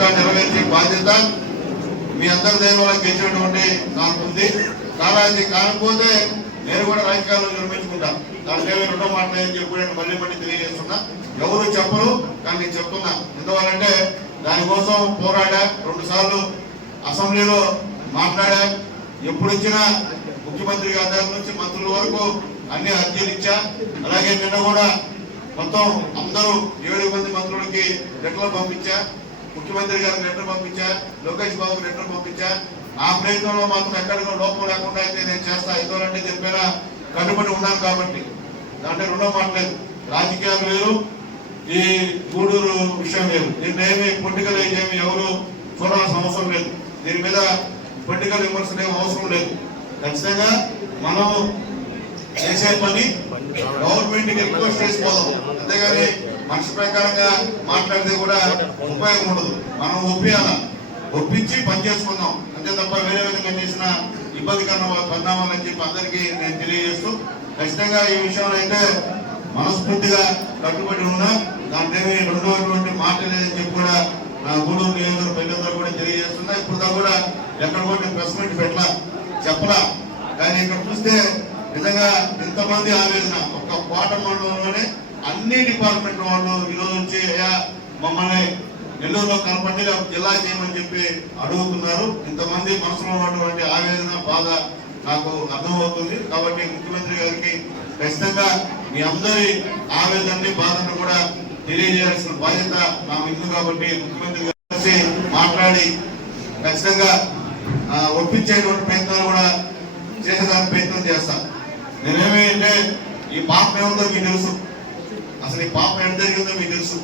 పక్షాన్ని నెరవేర్చే బాధ్యత మీ అందరి దేవాల గెలిచినటువంటి నాకు ఉంది. కాలాది అది కాకపోతే నేను కూడా రాజకీయాల్లో నిర్మించుకుంటా. దాంట్లో రెండో మాట్లాడని చెప్పి నేను మళ్ళీ మళ్ళీ తెలియజేస్తున్నా. ఎవరు చెప్పరు కానీ నేను చెప్తున్నా. ఎందువల్లంటే దానికోసం పోరాడా? రెండు సార్లు అసెంబ్లీలో మాట్లాడా? ఎప్పుడు ఇచ్చినా ముఖ్యమంత్రి గారి దగ్గర నుంచి మంత్రుల వరకు అన్ని అర్జీలు ఇచ్చా. అలాగే నిన్న కూడా మొత్తం అందరూ ఏడు మంది మంత్రులకి లెటర్లు పంపించా. ముఖ్యమంత్రి గారికి లెటర్ పంపించా లోకేష్ బాబుకి లెటర్ పంపించా. ఆ ప్రయత్నంలో మాత్రం ఎక్కడికో లోపం లేకుండా అయితే నేను చేస్తా. ఎందుకంటే దీని మీద కట్టుబడి ఉన్నాను కాబట్టి. దాంట్లో రెండో మాట్లేదు. రాజకీయాలు వేరు ఈ గూడూరు విషయం లేదు. దీన్ని ఏమి పొలిటికల్ ఏమి ఎవరు చూడాల్సిన అవసరం లేదు. దీని మీద పొలిటికల్ విమర్శలు ఏమి అవసరం లేదు. ఖచ్చితంగా మనం చేసే పని గవర్నమెంట్ ఎక్కువ రిక్వెస్ట్ పోదాం అంతేగాని మనిషి ప్రకారంగా మాట్లాడితే కూడా ఉపయోగం ఉండదు. మనం ఒప్పియాల? ఒప్పించి పని చేసుకుందాం. అంతే తప్ప వేరే విధంగా చేసిన కన్నా పరిణామాలని చెప్పి అందరికీ నేను తెలియజేస్తూ ఖచ్చితంగా ఈ విషయంలో అయితే మనస్ఫూర్తిగా కట్టుబడి ఉన్నా దాంట్లో రెండో రెండోటువంటి మాట లేదని చెప్పి కూడా నా గూడూరు నియోజకవర్గ ప్రజలందరూ కూడా తెలియజేస్తున్నా. ఇప్పుడు కూడా ఎక్కడ కూడా ప్రెస్ మీట్ పెట్టలా చెప్పలా. కానీ ఇక్కడ చూస్తే నిజంగా ఎంతమంది ఆవేదన? ఒక కోట మండలంలోనే అన్ని డిపార్ట్మెంట్ వాళ్ళు ఈరోజు వచ్చి అయ్యా మమ్మల్ని నెల్లూరులో కనపండి జిల్లా చేయమని చెప్పి అడుగుతున్నారు. ఇంతమంది మనసులో ఉన్నటువంటి ఆవేదన బాధ నాకు అర్థమవుతుంది. కాబట్టి ముఖ్యమంత్రి గారికి ఖచ్చితంగా మీ అందరి ఆవేదనని బాధను కూడా తెలియజేయాల్సిన బాధ్యత నా మీద కాబట్టి ముఖ్యమంత్రి గారి కలిసి మాట్లాడి ఖచ్చితంగా ఒప్పించేటువంటి ప్రయత్నాలు కూడా చేసేదానికి ప్రయత్నం చేస్తాను. నేనేమి అంటే ఈ పాపం ఏముందో మీకు తెలుసు. అసలు ఈ పాపం ఎంత జరిగిందో మీకు తెలుసు.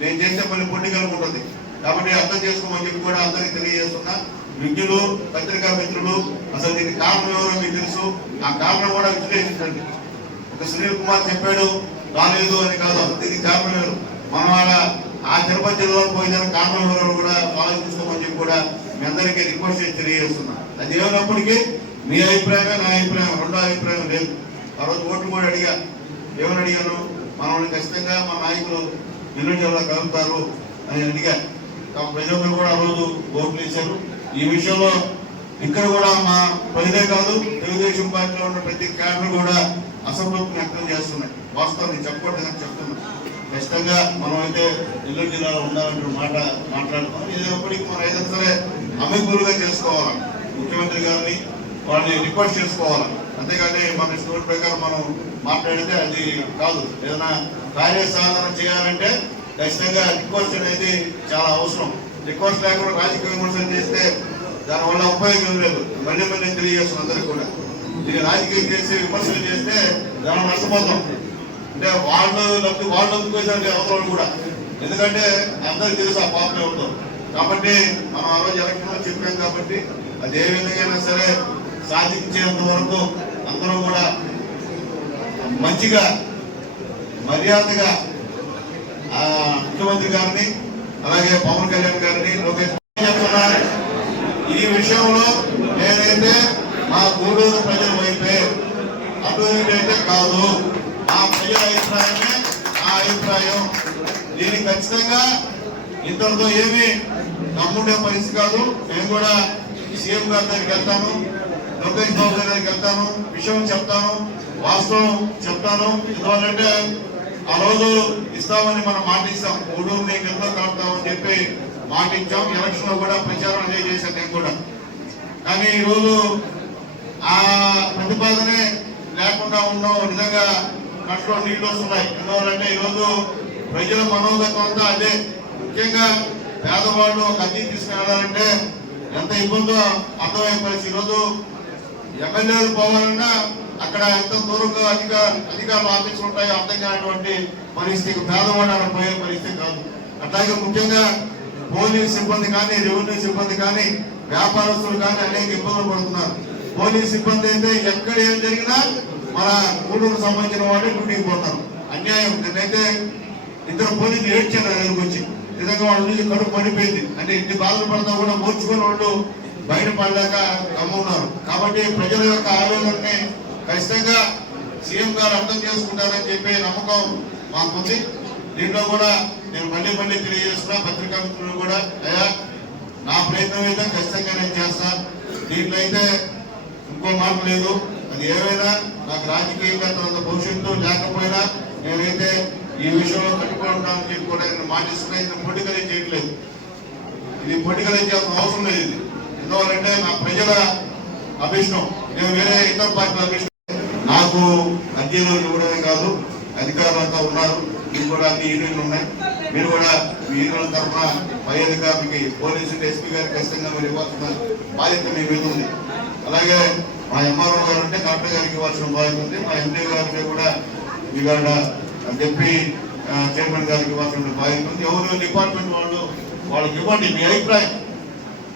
నేను చేసే పని పొట్టి ఉంటుంది. కాబట్టి అర్థం చేసుకోమని చెప్పి కూడా అందరికీ తెలియజేస్తున్నా. విజ్ఞులు పత్రికా మిత్రులు అసలు దీనికి కారణం ఎవరో మీకు తెలుసు. ఆ కారణం కూడా విశ్లేషించండి. ఒక సునీల్ కుమార్ చెప్పాడు రాలేదు అని కాదు అసలు దీనికి కారణం ఎవరు? మనం ఆడ ఆ తిరుపతి జిల్లాలో పోయిన కారణం ఎవరో కూడా ఆలోచించుకోమని చెప్పి కూడా మీ అందరికీ రిక్వెస్ట్ చేసి తెలియజేస్తున్నా. అది ఏమైనప్పటికీ మీ అభిప్రాయమే నా అభిప్రాయం రెండో అభిప్రాయం లేదు. ఆ రోజు ఓట్లు కూడా అడిగా. ఏమని అడిగాను? మనల్ని ఖచ్చితంగా మా నాయకులు నెల్లూరు జిల్లా కలుపుతారు అని అడిగా. తమ ప్రజలందరూ కూడా ఆ రోజు ఓట్లు వేశారు. ఈ విషయంలో ఇక్కడ కూడా మా ప్రజలే కాదు తెలుగుదేశం పార్టీలో ఉన్న ప్రతి క్యాడర్ కూడా అసంతృప్తిని వ్యక్తం చేస్తున్నాయి. వాస్తవం నేను చెప్పకూడదు చెప్తున్నా. ఖచ్చితంగా మనం అయితే నెల్లూరు జిల్లాలో ఉండాలంటే మాట మాట్లాడుతున్నాం. ఇది ఎప్పటికీ మనం ఏదైనా సరే అమిగులుగా చేసుకోవాలి. ముఖ్యమంత్రి గారిని వాళ్ళని రిక్వెస్ట్ చేసుకోవాలి. అంతేగాని మన స్టోర్ ప్రకారం మనం మాట్లాడితే అది కాదు. ఏదైనా కార్యసాధన చేయాలంటే ఖచ్చితంగా రిక్వెస్ట్ అనేది చాలా అవసరం. రిక్వెస్ట్ లేకుండా రాజకీయ విమర్శలు చేస్తే దానివల్ల ఉపయోగం లేదు. మళ్ళీ మళ్ళీ తెలియజేస్తాం అందరికీ కూడా. ఇది రాజకీయం చేసి విమర్శలు చేస్తే దాని నష్టపోతాం. అంటే వాళ్ళు లబ్ధి వాళ్ళు లబ్ధిపోయేదానికి అవసరం కూడా. ఎందుకంటే అందరికి తెలుసు ఆ పాపం ఉంటాం కాబట్టి మనం ఆ రోజు ఎలక్షన్ చెప్పాం కాబట్టి అది ఏ విధంగా సరే సాధించేంత వరకు అందరూ కూడా మంచిగా మర్యాదగా ఆ ముఖ్యమంత్రి గారిని అలాగే పవన్ కళ్యాణ్ గారిని లోకేష్ చెప్తున్నారు. ఈ విషయంలో నేనైతే మా గూడూరు ప్రజల వైపే అటువంటి అయితే కాదు. ఆ ప్రజల అభిప్రాయమే ఆ అభిప్రాయం. దీనికి ఖచ్చితంగా ఇద్దరితో ఏమి నమ్ముండే పరిస్థితి కాదు. నేను కూడా సీఎం గారి దగ్గరికి వెళ్తాను. లోకేష్ బాబు గారి దగ్గరికి వెళ్తాను. విషయం చెప్తాను. వాస్తవం చెప్తాను. ఎందువల్లంటే ఆ రోజు ఇస్తామని మనం మాటిస్తాం మూడు గూడూరు నీకు ఎంతో కలుపుతామని చెప్పి మాటించాం ఎలక్షన్లో కూడా ప్రచారం అదే చేశాను నేను కూడా. కానీ ఈరోజు ఆ ప్రతిపాదనే లేకుండా ఉండడం నిజంగా కంట్లో నీళ్ళు వస్తున్నాయి. ఎందువల్లంటే ఈరోజు ప్రజల మనోగతం అంతా అదే. ముఖ్యంగా పేదవాళ్ళు ఒక అద్దీ తీసుకుని వెళ్ళాలంటే ఎంత ఇబ్బందో అర్థమయ్యే పరిస్థితి. ఈరోజు ఎమ్మెల్యేలు పోవాలన్నా అక్కడ ఎంత దూరంగా అధిక అధికారులు ఆఫీసులు ఉంటాయో అర్థం కానటువంటి పరిస్థితి పేదవాడు పోయే పరిస్థితి కాదు. అట్లాగే ముఖ్యంగా పోలీస్ సిబ్బంది కానీ రెవెన్యూ సిబ్బంది కానీ వ్యాపారస్తులు కానీ అనేక ఇబ్బందులు పడుతున్నారు. పోలీస్ సిబ్బంది అయితే ఎక్కడ ఏం జరిగినా మన గూడూరు సంబంధించిన వాళ్ళు డ్యూటీకి పోతారు. అన్యాయం. నేనైతే ఇద్దరు పోలీసులు ఏడ్చారు దగ్గరకు వచ్చి. నిజంగా వాళ్ళ నుంచి కడుపు పడిపోయింది. అంటే ఇన్ని బాధలు పడతా కూడా మోర్చుకుని వాళ్ళు బయట పడలేక గమ్మున్నారు. కాబట్టి ప్రజల యొక్క ఆవేదనని ఖచ్చితంగా సీఎం గారు అర్థం చేసుకుంటారని చెప్పి నమ్మకం మాకుంది. దీంట్లో కూడా నేను మళ్ళీ మళ్ళీ తెలియజేస్తున్నా పత్రికా మిత్రులు కూడా అయ్యా ప్రయత్నం అయితే ఖచ్చితంగా నేను చేస్తాను దీంట్లో అయితే ఇంకో మాట లేదు. అది ఏమైనా నాకు రాజకీయంగా తర్వాత భవిష్యత్తు లేకపోయినా నేనైతే ఈ విషయంలో కట్టుబడి ఉంటానని చెప్పి కూడా నేను మాటిస్తున్నా. ఇది పొలిటికల్ చేయట్లేదు. ఇది పొలిటికల్ చేయాల్సిన అవసరం లేదు ఇది. ఎందువల్లంటే నా ప్రజల అభిష్టం. నేను వేరే ఇతర పార్టీల అభిష్టం. నాకు అధ్యయనం ఇవ్వడమే కాదు అధికారులు అంతా ఉన్నారు. మీరు కూడా మీ యూనియన్లు ఉన్నాయి. మీరు కూడా మీ యూనియన్ తరఫున పై అధికారులకి పోలీసు ఎస్పీ గారికి ఖచ్చితంగా మీరు ఇవ్వాల్సిన బాధ్యత మీ మీద ఉంది. అలాగే మా ఎంఆర్ఓ గారు అంటే కలెక్టర్ గారికి ఇవ్వాల్సిన బాధ్యత ఉంది. మా ఎంపీ గారికి కూడా మీ గారు చెప్పి చైర్మన్ గారికి ఇవ్వాల్సిన బాధ్యత ఉంది. ఎవరు డిపార్ట్మెంట్ వాళ్ళు వాళ్ళకి ఇవ్వండి మీ అభిప్రాయం.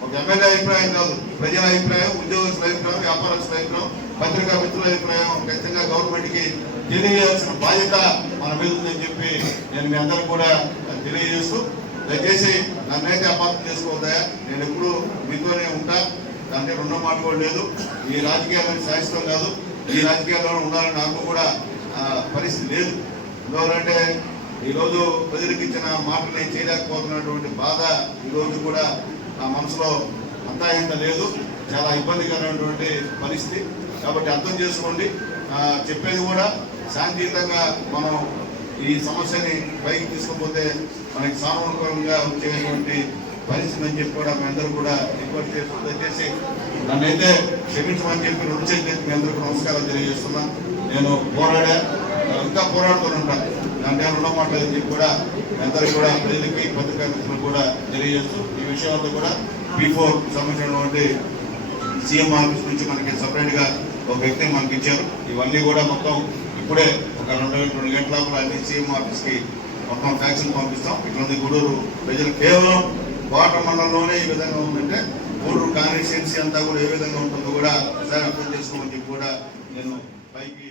ఒక ఎమ్మెల్యే అభిప్రాయం కాదు. ప్రజల అభిప్రాయం ఉద్యోగస్తుల అభిప్రాయం వ్యాపారస్తుల అభిప్రాయం పత్రికా మిత్రుల అభిప్రాయం ఖచ్చితంగా గవర్నమెంట్కి తెలియజేయాల్సిన బాధ్యత మన మీద ఉందని చెప్పి నేను మీ అందరికి కూడా తెలియజేస్తూ దయచేసి నన్నైతే అపార్థం చేసుకోవద్దా? నేను ఎప్పుడు మీతోనే ఉంటా. దాంట్లో రెండో మాట కూడా లేదు. ఈ రాజకీయాలను శాశ్వతం కాదు. ఈ రాజకీయాల్లో ఉండాలని నాకు కూడా పరిస్థితి లేదు. ఎందువల్లంటే ఈరోజు ప్రజలకు ఇచ్చిన మాటలు నేను చేయలేకపోతున్నటువంటి బాధ ఈరోజు కూడా నా మనసులో అంతా ఇంత లేదు. చాలా ఇబ్బందికరమైనటువంటి పరిస్థితి. కాబట్టి అర్థం చేసుకోండి. చెప్పేది కూడా శాంతియుతంగా మనం ఈ సమస్యని పైకి తీసుకుపోతే మనకి సానుకూలంగా వచ్చేటువంటి పరిస్థితి అని చెప్పి కూడా మీ అందరూ కూడా రిక్వెస్ట్ చేస్తూ దయచేసి నన్నైతే క్షమించమని చెప్పి రెండు చేతులు మీ అందరికీ నమస్కారం తెలియజేస్తున్నా. నేను పోరాడా? ఇంకా పోరాడుతూనే ఉంటాను. దాంట్లో రుణం మాట్లాడని చెప్పి కూడా మీ అందరికీ కూడా ప్రజలకి పత్రికా కూడా తెలియజేస్తూ ఈ విషయాలతో కూడా బిఫోర్ సంబంధించినటువంటి సీఎం ఆఫీస్ నుంచి మనకి సపరేట్గా ఒక వ్యక్తిని మనకి ఇచ్చారు. ఇవన్నీ కూడా మొత్తం ఇప్పుడే ఒక రెండు రెండు గంటల లోపల అన్ని సీఎం ఆఫీస్కి మొత్తం ఫ్యాక్షన్ పంపిస్తాం. ఇటువంటి గూడూరు ప్రజలు కేవలం వాటర్ మండలంలోనే ఈ విధంగా ఉందంటే గూడూరు కాన్స్టిట్యున్సీ అంతా కూడా ఏ విధంగా ఉంటుందో కూడా ఒకసారి అర్థం చేసుకోమని చెప్పి కూడా నేను పైకి